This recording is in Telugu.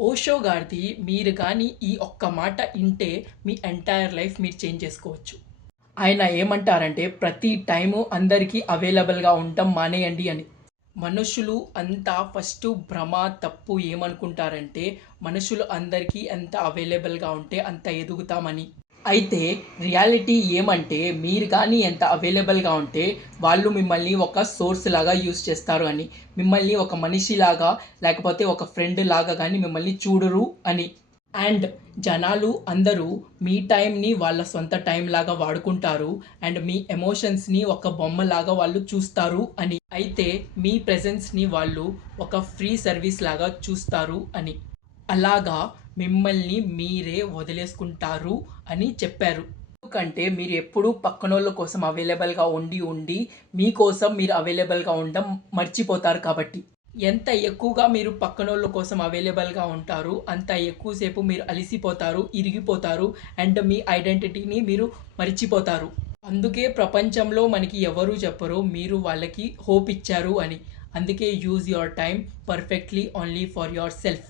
ఓషో గారిది మీరు కానీ ఈ ఒక్క మాట ఇంటే మీ ఎంటైర్ లైఫ్ మీరు చేంజ్ చేసుకోవచ్చు. ఆయన ఏమంటారంటే ప్రతి టైము అందరికీ అవైలబుల్గా ఉండటం మానేయండి అని. మనుషులు అంతా ఫస్ట్ భ్రమ తప్పు ఏమనుకుంటారంటే మనుషులు అందరికీ ఎంత అవైలబుల్గా ఉంటే అంత ఎదుగుతామని. అయితే రియాలిటీ ఏమంటే మీరు కానీ ఎంత అవైలబుల్గా ఉంటే వాళ్ళు మిమ్మల్ని ఒక సోర్స్ లాగా యూస్ చేస్తారు అని. మిమ్మల్ని ఒక మనిషిలాగా లేకపోతే ఒక ఫ్రెండ్ లాగా కానీ మిమ్మల్ని చూడరు అని. అండ్ జనాలు అందరూ మీ టైంని వాళ్ళ సొంత టైం లాగా వాడుకుంటారు. అండ్ మీ ఎమోషన్స్ని ఒక బొమ్మలాగా వాళ్ళు చూస్తారు అని. అయితే మీ ప్రెజెన్స్ని వాళ్ళు ఒక ఫ్రీ సర్వీస్ లాగా చూస్తారు అని. అలాగా మిమ్మల్ని మీరే వదిలేసుకుంటారు అని చెప్పారు. ఎందుకంటే మీరు ఎప్పుడూ పక్కనోళ్ళ కోసం అవైలబుల్గా ఉండి ఉండి మీకోసం మీరు అవైలబుల్గా ఉండడం మర్చిపోతారు కాబట్టి. ఎంత ఎక్కువగా మీరు పక్కనోళ్ళ కోసం అవైలబుల్గా ఉంటారు అంత ఎక్కువసేపు మీరు అలిసిపోతారు, ఇరిగిపోతారు అండ్ మీ ఐడెంటిటీని మీరు మర్చిపోతారు. అందుకే ప్రపంచంలో మనకి ఎవరు చెప్పరు మీరు వాళ్ళకి హోప్ ఇచ్చారు అని. అందుకే use your time perfectly only for your self.